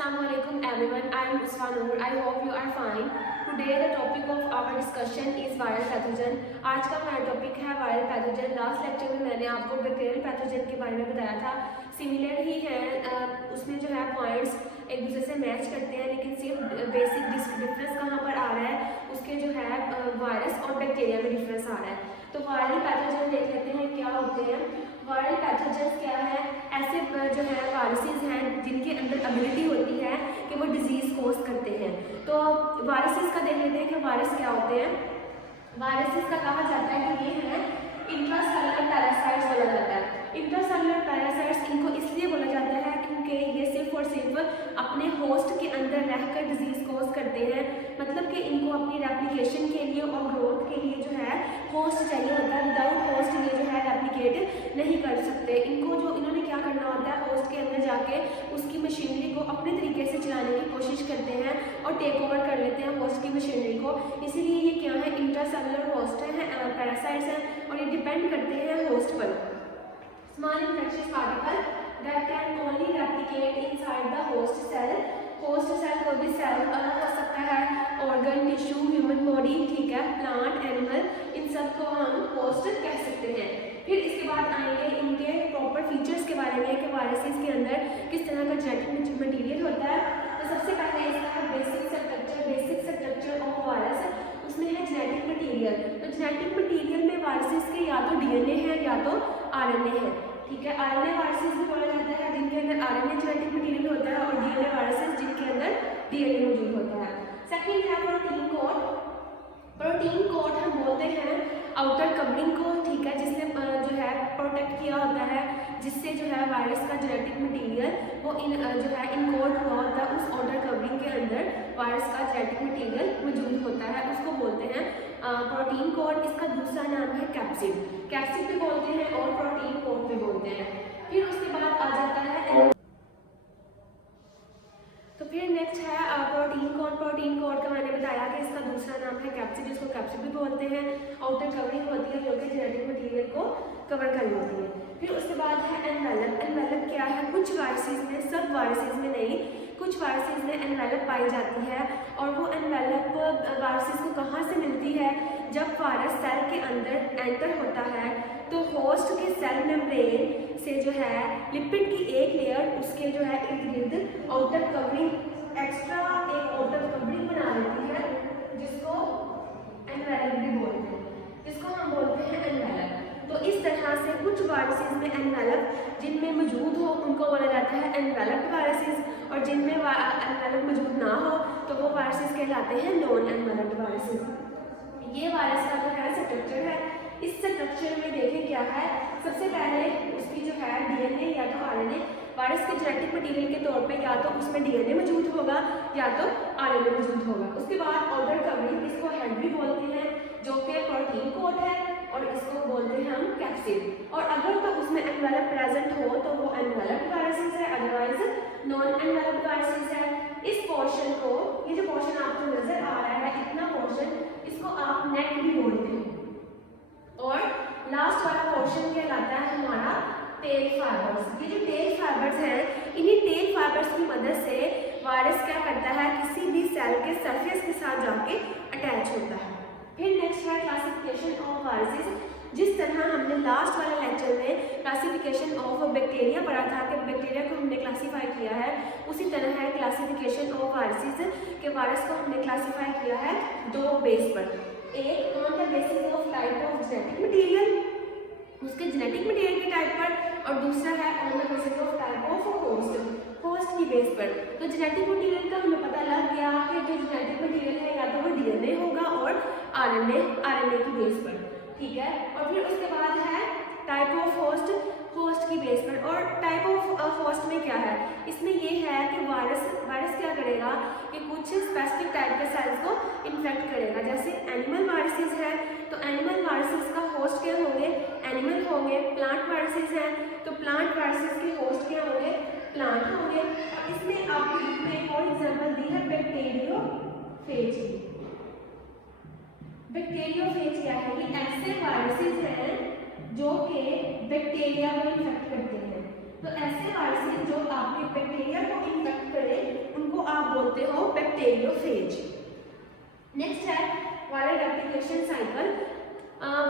Assalamualaikum everyone. I am Usma Noor. I hope you are fine. Today the topic of our discussion is viral pathogen. आज का हमारा topic है viral pathogen. Last lecture में मैंने आपको bacterial pathogen के बारे में बताया था। सिमिलर ही है, उसमें जो है पॉइंट्स एक दूसरे से मैच करते हैं, लेकिन सिर्फ बेसिक डिफरेंस कहाँ पर आ रहा है, उसके जो है वायरस और बैक्टीरिया में डिफरेंस आ रहा है। तो वायरल पैथोजन देख लेते हैं क्या होते हैं। वायरल पैथोजन क्या है? ऐसे जो है वायरसेस हैं जिनके अंदर एबिलिटी होती है कि वो डिजीज़ कोज करते हैं। तो वायरसेस का देख लेते हैं कि वायरस क्या होते हैं। वायरसेस का कहा जाता है कि ये है इंट्रासेलुलर पैरासाइट्स बोला जाता है। इंट्रासेलुलर पैरासाइट्स इनको इसलिए बोला जाता है क्योंकि ये सिर्फ और सिर्फ अपने होस्ट के अंदर रहकर डिजीज़ कोज करते हैं। मतलब कि इनको अपनी रेप्लिकेशन के लिए और ग्रोथ के लिए जो है होस्ट चाहिए होता है। विदाउट होस्ट ये जो है रेप्लिकेट नहीं कर सकते। इनको जो इन्होंने क्या करना होता है, होस्ट के अंदर जाके उसकी मशीनरी को अपने तरीके से चलाने की कोशिश करते हैं और टेक ओवर कर लेते हैं होस्ट की मशीनरी को। इसीलिए ये क्या है, इंट्रासेलुलर होस्ट है, पैरासाइट्स हैं और ये डिपेंड करते हैं होस्ट पर। Small infectious particle that can only replicate inside the host cell। Host cell कोई भी सेल हो सकता है, ऑर्गन, टिश्यू, ह्यूमन बॉडी, ठीक है, प्लांट, एनिमल, इन सब को हम होस्ट कह सकते हैं। फिर इसके बाद आएंगे इनके प्रॉपर फीचर्स के बारे में कि वायरसेस के अंदर किस तरह का जेनेटिक मटेरियल होता है। तो सबसे पहले इसका है बेसिक स्ट्रक्चर ऑफ वायरस। उसमें है जेनेटिक मटेरियल। तो जेनेटिक मटेरियल में वायरसेस के या तो डीएनए है या तो आरएनए है, ठीक है। आरएनए वायरसेस भी बोला जाता है जिनके अंदर आरएनए जेनेटिक मटेरियल होता है, और डीएनए वायरसेस जिनके अंदर डीएनए मौजूद होता है। सेकंड है प्रोटीन कोट। प्रोटीन कोट हम बोलते हैं आउटर कवरिंग को, ठीक है, जिसने जो है प्रोटेक्ट किया होता है, जिससे जो है वायरस का जेनेटिक मटेरियल वो जो है इनकोड हुआ होता है। उस आउटर कवरिंग के अंदर वायरस का जेनेटिक मटेरियल मौजूद होता है, उसको बोलते हैं प्रोटीन कोट। इसका दूसरा नाम है कैप्सिड। कैप्सिड भी बोलते हैं और प्रोटीन कोट भी बोलते हैं। फिर उसके बाद आ जाता है तो फिर नेक्स्ट है प्रोटीन कोट। प्रोटीन कोट का मैंने बताया कि इसका दूसरा नाम है कैप्सिड, जिसको कैप्सिड भी बोलते हैं। आउटर कवरिंग होती है जो कि जेनेटिक मटेरियल को कवर कर लेती है। फिर उसके बाद है एनवेलप। एनवेलप क्या है? कुछ वायरसेस में, सब वायरसेस में नहीं, कुछ वायरसेस में एनवेलप पाई जाती है। और वो एनवेलप वायरसेस को कहाँ से मिलती है? जब वायरस सेल के अंदर एंटर होता है तो होस्ट के सेल मेम्ब्रेन से जो है लिपिड की एक लेयर उसके जो है इर्द गिर्द आउटर कवरिंग एक्स्ट्रा एक आउटर कवरिंग बना लेती है, जिसको एनवेलप भी बोलते हैं, जिसको हम बोलते हैं एनवेलप। तो इस तरह से कुछ वायरसेस में एनवेलप जिनमें मौजूद हो उनको बोला जाता है एनवेलप्ड वायरसेस, और जिनमें एनवेलप मौजूद ना हो तो वो वायरसेस कहलाते हैं नॉन एनवेलप्ड वायरसेस। ये वायरस का जो है स्ट्रक्चर है। इस स्ट्रक्चर में देखें क्या है। सबसे पहले उसकी जो है डीएनए या तो आरएनए, वायरस के जेनेटिक मटेरियल के तौर पे या तो उसमें डीएनए मौजूद होगा या तो आरएनए मौजूद होगा। उसके बाद आउटर कवरिंग, इसको हेड भी बोलते हैं, जो कि प्रोटीन कोट है, और इसको बोलते हैं हम कैप्सिड। और अगर तो उसमें एनवेलप प्रेजेंट हो तो वो एनवेलप्ड वायरसेस है, अदरवाइज नॉन एनवेलप्ड वायरसेस है। इस पोर्शन को, ये जो पोर्शन आपको नजर आ रहा है, इतना पोर्शन, इसको आप नेक भी बोलते हैं। और लास्ट वाला पोर्शन कहलाता है हमारा टेल फाइबर्स। ये जो टेल फाइबर्स हैं, इन्हीं टेल फाइबर्स की मदद से वायरस क्या करता है, किसी भी सेल के सरफेस के साथ जाके अटैच होता है। फिर नेक्स्ट है क्लासिफिकेशन ऑफ वायरसेस। जिस तरह हमने लास्ट वाले लेक्चर में क्लासिफिकेशन ऑफ बैक्टीरिया पढ़ा था कि बैक्टीरिया को हमने क्लासीफाई किया है, उसी तरह है क्लासिफिकेशन ऑफ वायरसेस के वायरस को हमने क्लासीफाई किया है दो बेस पर। एक on the basis of type of genetic material, उसके जेनेटिक मटेरियल के टाइप पर, और दूसरा है on the basis of type of host की बेस पर। तो जेनेटिक मटेरियल का हमें पता लग गया कि जो जेनेटिक मटेरियल है या तो वो डीएनए होगा और आरएनए की बेस पर, ठीक है। और फिर उसके बाद है टाइप ऑफ होस्ट की बेस पर। और टाइप ऑफ होस्ट में क्या है, इसमें ये है कि वायरस क्या करेगा कि कुछ स्पेसिफिक टाइप के सेल्स को इन्फेक्ट करेगा। जैसे एनिमल वायरसेस है तो एनिमल वायरसेस का होस्ट क्या होंगे, एनिमल होंगे। प्लांट वायरसेस हैं तो प्लांट वायरसेस के होस्ट क्या होंगे, प्लांट होंगे। और इसमें आपको एक और एग्जांपल दी है बैक्टीरियोफेज की। बैक्टीरियोफेज क्या है, ये ऐसे वायरसेस हैं जो कि बैक्टीरिया को इन्फेक्ट करते हैं। तो ऐसे वायरसेस जो आपके बैक्टीरिया को इन्फेक्ट करें बैक्टीरियोफेज। नेक्स्ट है वायरल रेप्लिकेशन साइकिल।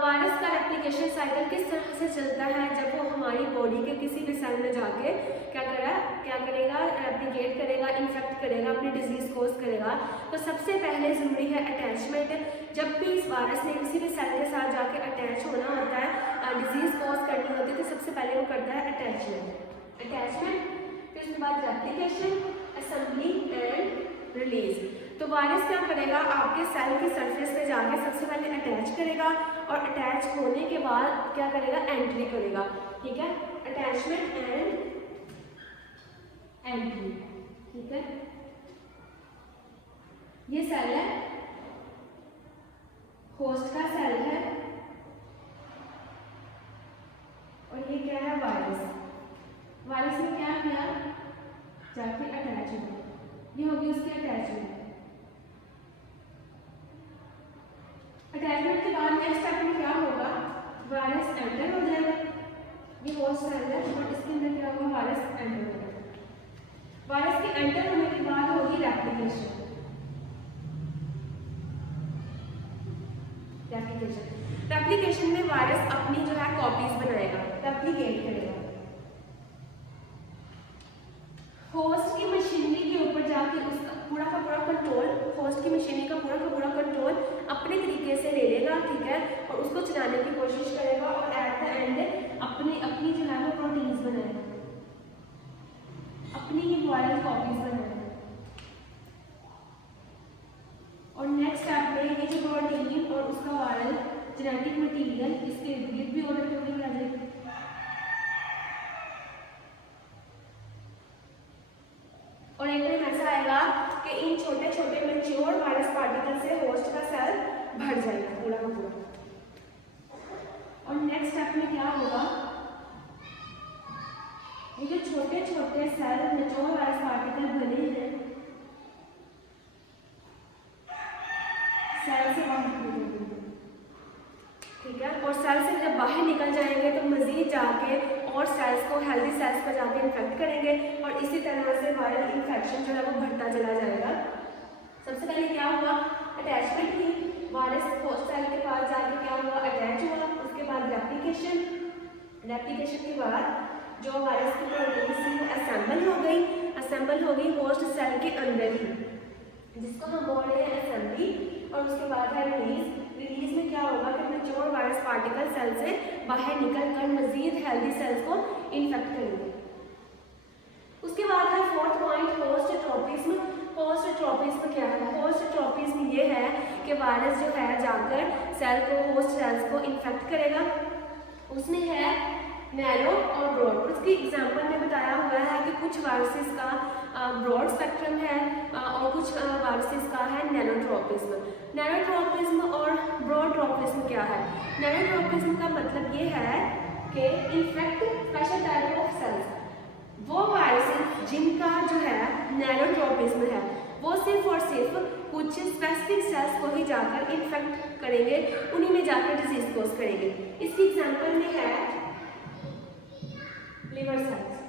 वायरस का रेप्लिकेशन साइकिल किस तरह से चलता है, जब वो हमारी बॉडी के किसी भी सेल में जाके क्या करेगा, रेप्लिकेट करेगा, इन्फेक्ट करेगा, अपनी डिजीज कोज करेगा। तो सबसे पहले ज़रूरी है अटैचमेंट। जब भी इस वायरस ने किसी भी सेल के साथ जाके अटैच होना होता है, डिजीज कोज करनी होती है, तो सबसे पहले वो करता है अटैचमेंट। फिर उसके बाद रेप्लिकेशन, असेंबली एंड रिलीज। तो वायरस क्या करेगा, आपके सेल की सरफेस पे जाके सबसे पहले अटैच करेगा और अटैच होने के बाद क्या करेगा, एंट्री करेगा। ठीक है, अटैचमेंट एंड एंट्री। ठीक है, ये सेल है, होस्ट का सेल है, और ये क्या है, वायरस। वायरस ने क्या किया, जाके अटैच हुआ, ये होगी उसकी अटैचमेंट। अटैचमेंट के बाद नेक्स्ट स्टेप में क्या होगा, वायरस एंटर हो जाएगा। ये होस्ट सेल है और इसके अंदर क्या होगा, वायरस एंटर हो जाएगा। वायरस के एंटर होने के बाद होगी रेप्लिकेशन। रेप्लिकेशन में वायरस अपनी जो है कॉपीज बनाएगा, रेप्लिकेट करेगा। होस्ट की मशीनरी के ऊपर जाके उसका पूरा का पूरा कंट्रोल, होस्ट की मशीनरी का पूरा कंट्रोल अपने तरीके से ले लेगा। ठीक है, और उसको चलाने की कोशिश करेगा और एट द एंड अपनी जो है वो प्रोटीन्स बनाएगा, अपनी ही वायरल कॉपीज बनाएगा। और नेक्स्ट स्टेप में ये जो प्रोटीन और उसका वायरल जेनेटिक मटीरियल इसके इर्द गिर्द भी ऑर्डर कोडिंग आ जाएगी। और एक टाइम ऐसा आएगा कि इन छोटे छोटे मैच्योर वायरस पार्टिकल से होस्ट का सेल भर जाएगा पूरा का पूरा। और नेक्स्ट स्टेप में क्या होगा, ये जो छोटे छोटे सेल मैच्योर वायरस पार्टिकल बने हैं, सेल से बाहर निकल जाएंगे। ठीक है, और सेल से जब बाहर निकल जाएंगे तो मजीद जाके और सेल्स को, हेल्दी सेल्स पर जाके इन्फेक्ट करेंगे और इसी तरह से वायरल इन्फेक्शन जो है वो बढ़ता चला जाएगा। सबसे पहले क्या हुआ, अटैचमेंट की, वायरस होस्ट सेल के पास जाके क्या हुआ, अटैच हुआ। उसके बाद रेप्लिकेशन के बाद जो वायरस की प्रोटीन थी वो असेंबल हो गई होस्ट सेल के अंदर ही, जिसको हम बोल रहे हैं असेंबली। और उसके बाद है रिलीज में क्या होगा कि मैच्योर वायरस पार्टिकल सेल से बाहर निकलकर मजीद हेल्दी सेल्स को इन्फेक्ट करेंगे। उसके बाद है fourth point, host tropism. Host tropism क्या है, होस्ट ट्रोपिज्म ये है कि वायरस जो है जाकर सेल को, होस्ट सेल्स को इन्फेक्ट करेगा। उसमें है नैरो और ब्रॉड। उसकी एग्जाम्पल में बताया हुआ है कि कुछ वायरसेस का ब्रॉड स्पेक्ट्रम है और कुछ वायरसेस का है नैनोट्रोपिज्म। नैनोट्रोपिज्म और ब्रॉड ट्रोपिज्म क्या है, नैनोट्रोपिज्म का मतलब ये है कि infect special type of cells. वो वायरसेस जिनका जो है नैनोट्रोपिज्म है वो सिर्फ और सिर्फ कुछ स्पेसिफिक सेल्स को ही जाकर इन्फेक्ट करेंगे, उन्हीं में जाकर डिजीज कोज करेंगे। इसकी एग्जाम्पल में है लिवर सेल्स।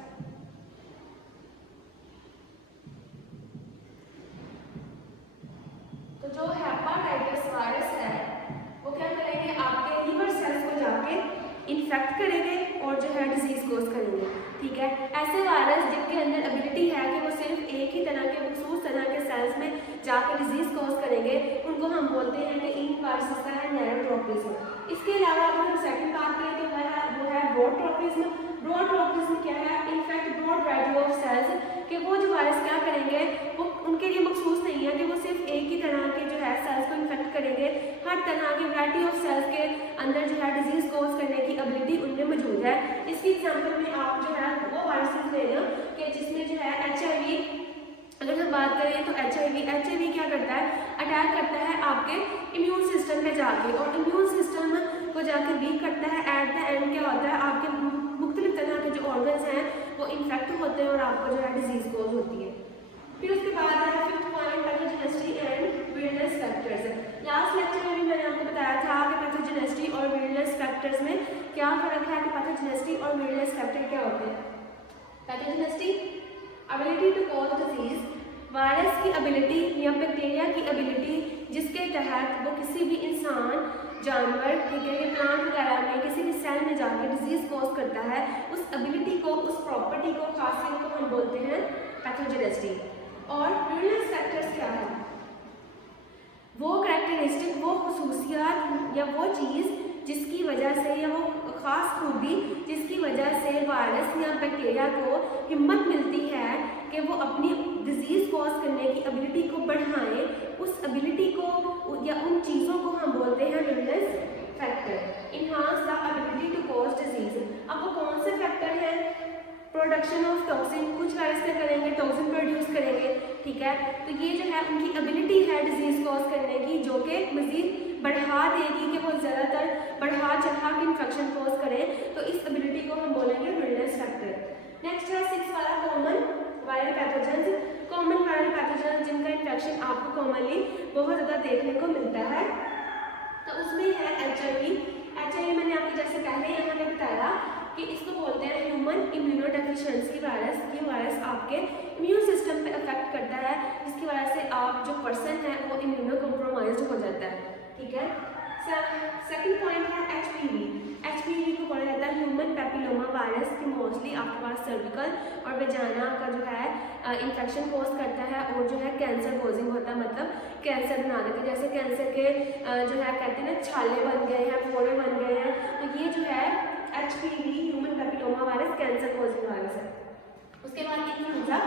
तो जो हेपाटाइटिस वायरस है वो क्या करेंगे, आपके लिवर सेल्स को जाके इन्फेक्ट करेंगे और जो है डिजीज कोज करेंगे। ठीक है, ऐसे वायरस जिनके अंदर एबिलिटी है कि वो सिर्फ एक ही तरह के मखसूस तरह के सेल्स में जाकर डिजीज कोज करेंगे, उनको हम बोलते हैं कि इन वायरसेस का है नैनोट्रोपिज्म। इसके अलावा अगर हम सेकंड बात करें तो वो है ब्रॉड ट्रोपिज्म। ब्रॉड ट्रोपिज्म क्या है, infect broad variety of cells, कि वो जो वायरस क्या करेंगे, वो उनके लिए मखसूस नहीं है कि वो सिर्फ एक ही तरह के जो है सेल्स को इन्फेक्ट करेंगे। हर तरह की वैरायटी ऑफ सेल्स के अंदर जो है डिजीज कोज करने की एबिलिटी उनमें मौजूद है। इसकी एग्जाम्पल में आप जो है वो वायरसेस ले लो कि जिसमें जो है HIV, अगर हम बात करें तो HIV क्या करता है, अटैक करता है आपके इम्यून सिस्टम में जाके, और इम्यून सिस्टम को जाके वीक करता है। एट द एंड क्या होता है, आपके मुख्तलिफ तरह के जो ऑर्गन्स हैं वो इन्फेक्ट होते हैं और आपको जो है डिजीज कोज होती है। फिर उसके बाद है fifth point, pathogenicity and virulence factors. Last lecture में भी मैंने आपको बताया था कि पैथोजेनिसिटी और वीरनेस फैक्टर्स में क्या फ़र्क है, कि पैथोजेनिसिटी और वीरनेस फैक्टर क्या होते हैं। Pathogenicity ability to cause disease, virus virus की एबिलिटी या बैक्टीरिया की एबिलिटी जिसके तहत वो किसी भी इंसान, जानवर, ठीक है, या प्लांट वगैरह में किसी भी सेल में जाकर डिजीज कॉज करता है, उस एबिलिटी को, उस प्रॉपर्टी को, खासियत को हम बोलते हैं पैथोजेनिसिटी। और र्यूलेंस फैक्टर्स क्या है? वो करैक्टरिस्टिक, वो खसूसियात या वो चीज़ जिसकी वजह से, या वो ख़ास खूबी जिसकी वजह से वायरस या बैक्टीरिया को हिम्मत मिलती है कि वो अपनी डिजीज़ कॉज करने की एबिलिटी को बढ़ाएं, उस एबिलिटी को या उन चीज़ों को हम बोलते हैं virulence factor. Enhance the ability to cause disease. अब वो कौन से फैक्टर हैं? प्रोडक्शन ऑफ टॉक्सिन, कुछ वायरस क्या करेंगे, टॉक्सिन प्रोड्यूस करेंगे, ठीक है, तो ये जो है उनकी एबिलिटी है डिजीज कॉज करने की, जो कि मजीद बढ़ा देगी कि वो ज़्यादातर बढ़ा चढ़ा के इन्फेक्शन कॉज करें, तो इस एबिलिटी को हम बोलेंगे र्यूलेंस फैक्टर। नेक्स्ट है 6 वाला common viral pathogens. Common viral pathogens जिनका इन्फेक्शन आपको कॉमनली बहुत ज़्यादा देखने को मिलता है, तो उसमें है HIV। HIV मैंने आपको जैसे पहले यहाँ पे बताया कि इसको बोलते हैं ह्यूमन इम्यूनोडेफिशिएंसी वायरस। ये वायरस आपके इम्यून सिस्टम पे अफेक्ट करता है, जिसकी वजह से आप जो पर्सन है वो इम्यूनो कॉम्प्रोमाइज्ड हो जाता है, ठीक है। सेकंड पॉइंट है HPV। HPV को बोला जाता है ह्यूमन पैपिलोमा वायरस, कि मोस्टली आपके पास सर्विकल और वेजाना का जो है इन्फेक्शन कॉज करता है और जो है कैंसर कॉजिंग होता है, मतलब कैंसर बना देता है। जैसे कैंसर के जो है कहते हैं ना छाले बन गए हैं, फोड़े बन गए हैं, तो ये जो है HPV human papilloma virus cancer causing virus है। उसके बाद इन्फ्लुएंजा।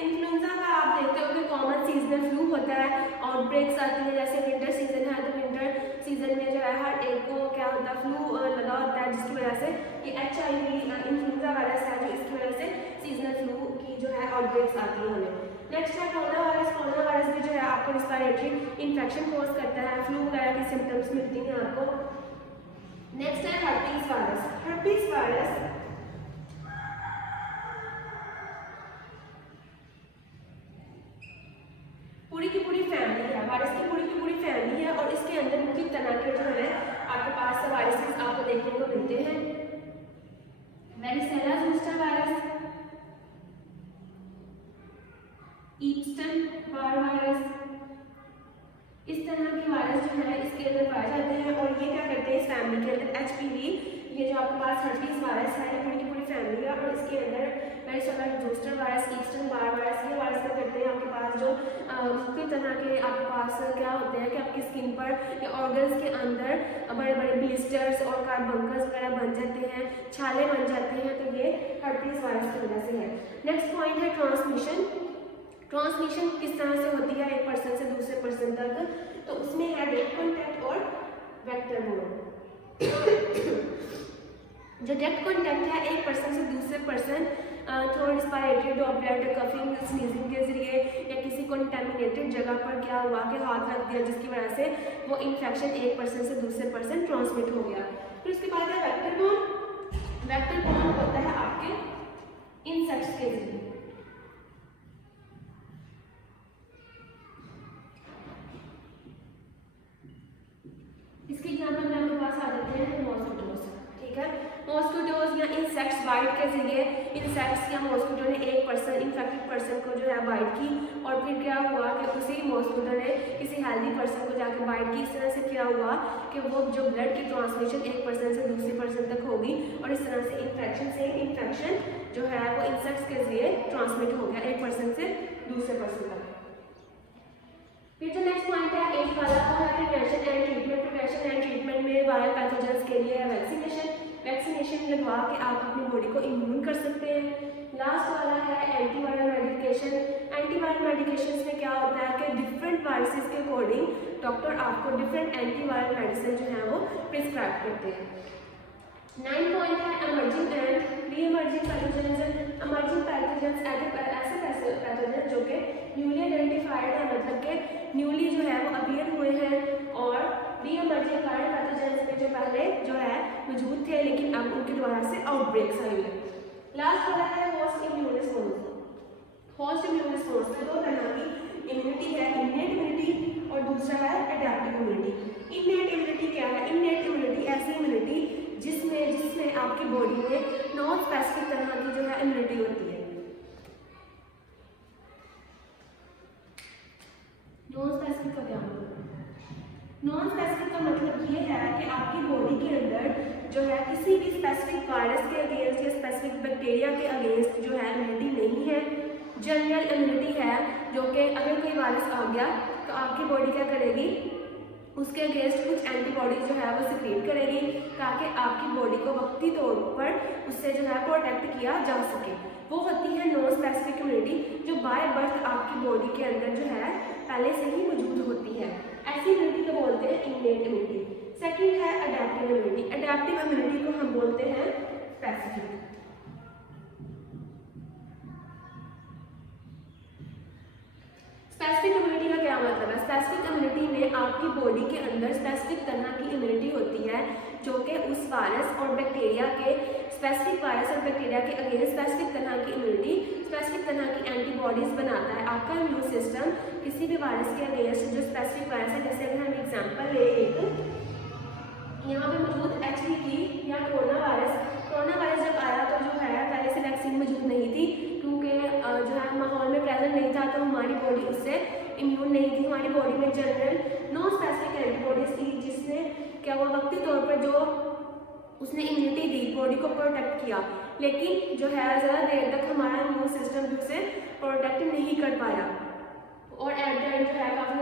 इन्फ्लुएंजा का आप देखते हो कि कॉमन सीजनल फ्लू होता है, आउटब्रेक्स आती है, जैसे विंटर सीजन है तो विंटर सीजन में जो है हर एक को क्या होता है, फ्लू लगा होता है, जिसकी वजह से ये HIV इन्फ्लुएंजा वायरस है, जो इसकी वजह से सीजनल फ्लू की जो है आउटब्रेक्स आती है हमें। नेक्स्ट है कोरोना वायरस। कोरोना वायरस भी जो है आपको रिस्पायरेटरी इन्फेक्शन कॉज करता है, फ्लू वगैरह की सिम्टम्स मिलती हैं आपको। नेक्स्ट है हर्पीज वायरस। हर्पीज वायरस पूरी की पूरी फैमिली है, वायरस की पूरी फैमिली है, और इसके अंदर मुख्य तरह के जो है आपके पास वायरसेस आपको देखने को मिलते हैं। Varicella zoster virus, Epstein Barr virus, इस तरह के वायरस जो है इसके अंदर पाए जाते हैं, और ये क्या करते हैं इस फैमिली के अंदर HPV, ये जो आपके पास हर्पीज वायरस है, ये पूरी की पूरी फैमिली है, और इसके अंदर varicella zoster virus, Epstein Barr virus, ये वायरस क्या करते हैं आपके पास जो मुख्तलिफ तरह के आपके पास क्या होते हैं कि आपकी स्किन पर या ऑर्गन्स के अंदर बड़े बड़े ब्लिस्टर्स और कार्बंकल्स वगैरह बन जाते हैं, छाले बन जाते हैं, तो ये हर्पीज वायरस की वजह से है। नेक्स्ट पॉइंट है ट्रांसमिशन। ट्रांसमिशन किस तरह से होती है एक पर्सन से दूसरे पर्सन तक, तो उसमें है डायरेक्ट कॉन्टैक्ट और वेक्टर बोर्न। जो डायरेक्ट कॉन्टैक्ट है एक पर्सन से दूसरे person through respiratory droplet, coughing, sneezing के जरिए, या किसी कंटामिनेटेड जगह पर क्या हुआ कि हाथ रख दिया जिसकी वजह से वो इन्फेक्शन एक पर्सन से दूसरे पर्सन ट्रांसमिट हो गया। फिर उसके बाद है वेक्टर बोर्न। वेक्टर बोर्न होता है आपके इंसेक्ट्स के जरिए। इसके एग्जाम्पल में आपके पास आ जाते हैं मॉस्किटोज, ठीक है। मॉस्किटोज या इंसेक्ट्स बाइट के जरिए, इंसेक्ट्स या मॉस्किटो ने एक पर्सन, इन्फेक्टेड पर्सन को जो है बाइट की, और फिर क्या हुआ कि उसी मॉस्किटो ने किसी हेल्दी पर्सन को जाकर बाइट की। इस तरह से क्या हुआ कि वो जो ब्लड की ट्रांसमिशन एक पर्सन से दूसरे पर्सन तक होगी, और इस तरह से इन्फेक्शन जो है वो इंसेक्ट्स के जरिए ट्रांसमिट हो गया एक पर्सन से दूसरे पर्सन तक। फिर जो नेक्स्ट पॉइंट है 8 वाला, वो है prevention and treatment. Prevention and treatment में वायरल पैथोजेंस के लिए वैक्सीनेशन। वैक्सीनेशन लगवा के आप अपनी बॉडी को इम्यून कर सकते हैं। लास्ट वाला है एंटीवायरल मेडिकेशन। एंटीवायरल मेडिकेशन में क्या होता है कि डिफरेंट वायरसेस के अकॉर्डिंग डॉक्टर आपको डिफरेंट एंटीवायरल मेडिसिन जो है वो प्रिस्क्राइब करते हैं। 9 पॉइंट है emerging and re emerging pathogens. Emerging pathogens ऐसे पैथोजेंस जो कि न्यूली आइडेंटिफाइड है, मतलब कि न्यूली जो है वो अपीयर हुए हैं, और री एमर्जिंग वायरल पैथोजेंस में जो पहले जो है मौजूद थे लेकिन अब उनके द्वारा से आउटब्रेक्स आए हैं। लास्ट वाला है host immune response. Host immune response में 2 तरह की इम्यूनिटी है, इन्नेट इम्यूनिटी और दूसरा है एडेप्टिव इम्यूनिटी। इन्नेट इम्यूनिटी क्या है? इन्नेट इम्यूनिटी ऐसी इम्यूनिटी जिसमें आपकी बॉडी में नॉन स्पेसिफिक तरह की जो है इम्यूनिटी होती है। नॉन स्पेसिफिक का क्या मतलब है? नॉन स्पेसिफिक का मतलब ये है कि आपकी बॉडी के अंदर जो है किसी भी स्पेसिफिक वायरस के अगेंस्ट या स्पेसिफिक बैक्टीरिया के अगेंस्ट जो है इम्यूनिटी नहीं है। जनरल इम्यूनिटी है, जो कि अगर कोई वायरस आ गया तो आपकी बॉडी क्या करेगी, उसके अगेंस्ट कुछ एंटीबॉडीज जो है वो सिक्रीट करेगी ताकि आपकी बॉडी को वक्ती तौर पर उससे जो है प्रोटेक्ट किया जा सके। वो होती है नॉन स्पेसिफिक इम्यूनिटी, जो बाय बर्थ आपकी बॉडी के अंदर जो है पहले से ही मौजूद होती है। ऐसी इम्यूनिटी को बोलते हैं इननेट इम्यूनिटी। सेकंड है अडैप्टिव इम्यूनिटी। अडैप्टिव इम्यूनिटी को हम बोलते हैं स्पेसिफिक। स्पेसिफिक इम्यूनिटी का क्या मतलब है? स्पेसिफिक इम्यूनिटी में आपकी बॉडी के अंदर स्पेसिफिक तरह की इम्यूनिटी होती है जो कि उस वायरस और बैक्टीरिया के, स्पेसिफिक वायरस और बैक्टीरिया के अगेंस्ट स्पेसिफिक तरह की इम्यूनिटी, स्पेसिफिक तरह की एंटीबॉडीज बनाता है। आपका इम्यून सिस्टम किसी भी वायरस के अगेंस्ट जो स्पेसिफिक वायरस है, जैसे अगर हम एग्जाम्पल ले एक यहाँ पे मौजूद HIV या कोरोना वायरस जब आया तो जो है पहले से वैक्सीन मौजूद नहीं थी, क्योंकि जो है माहौल में प्रेजेंट नहीं था, तो हमारी बॉडी उससे इम्यून नहीं थी। हमारी बॉडी में जनरल नॉन स्पेसिफिक एंटीबॉडीज थी, जिसने क्या हुआ, वक्ती तौर पर जो उसने इम्यूनिटी दी, बॉडी को प्रोटेक्ट किया, लेकिन जो है ज़्यादा देर तक हमारा इम्यून सिस्टम उसे प्रोटेक्ट नहीं कर पाया और एट द एंड जो है काफ़ी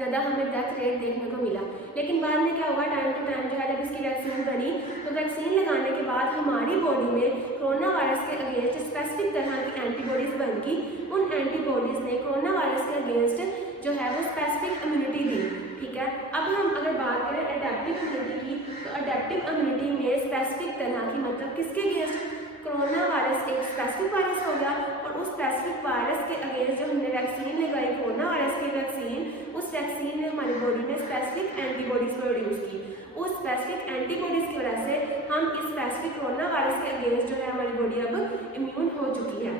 ज़्यादा हमें डेथ रेट देखने को मिला। लेकिन बाद में क्या हुआ, टाइम टू टाइम जो है जब इसकी वैक्सीन बनी, तो वैक्सीन लगाने के बाद हमारी बॉडी में कोरोना वायरस के अगेंस्ट स्पेसिफिक तरह की एंटीबॉडीज़ बन गई। उन एंटीबॉडीज़ ने कोरोना वायरस के अगेंस्ट जो है वो स्पेसिफिक इम्यूनिटी दी। ठीक है, अब हम अगर बात करें अडैप्टिव इम्यूनिटी की, तो अडैप्टिव इम्यूनिटी में स्पेसिफिक तरह की, मतलब किसके अगेंस्ट, कोरोना वायरस एक स्पेसिफिक वायरस हो गया और उस स्पेसिफिक वायरस के अगेंस्ट जो हमने वैक्सीन लगाई, कोरोना वायरस की वैक्सीन, उस वैक्सीन ने हमारी बॉडी में स्पेसिफिक एंटीबॉडीज प्रोड्यूस की। उस स्पेसिफिक एंटीबॉडीज की वजह से हम इस स्पेसिफिक कोरोना वायरस के अगेंस्ट जो है हमारी बॉडी अब इम्यून हो चुकी है।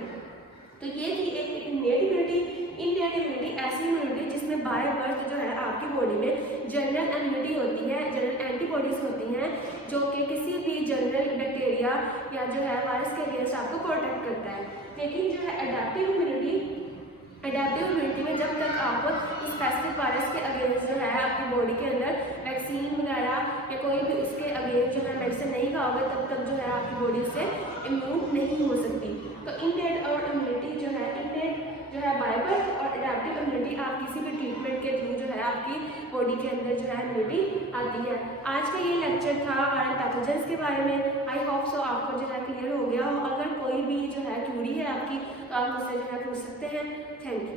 तो ये थी एक इननेट इम्यूनिटी। इननेट इम्यूनिटी ऐसी इम्यूनिटी जिसमें बाय बर्थ जो है आपकी बॉडी में जनरल इम्यूनिटी होती है, जनरल एंटीबॉडीज होती हैं जो कि किसी भी जनरल बैक्टीरिया या जो है वायरस के अगेंस्ट आपको प्रोटेक्ट करता है। लेकिन जो है अडैप्टिव इम्यूनिटी में जब तक आप स्पेसिफिक वायरस के अगेंस्ट जो है आपकी बॉडी के अंदर वैक्सीन वगैरह या कोई भी उसके अगेंस्ट जो है मेडिसिन नहीं खाओगे, तब तक जो है आपकी बॉडी से इम्यून नहीं हो सकती। तो इननेट और इम्यूनिटी जो है, इननेट जो है बाय बर्थ और अडैप्टिव इम्यूनिटी आप किसी भी ट्रीटमेंट के थ्रू जो है आपकी बॉडी के अंदर जो है इम्यूनिटी आती है। आज का ये लेक्चर था वायरल पैथोजेंस के बारे में। आई होप सो आपको जो है क्लियर हो गया हो। अगर कोई भी जो है क्यूरी है आपकी, तो आप मुझसे जो है पूछ सकते हैं। Thank you.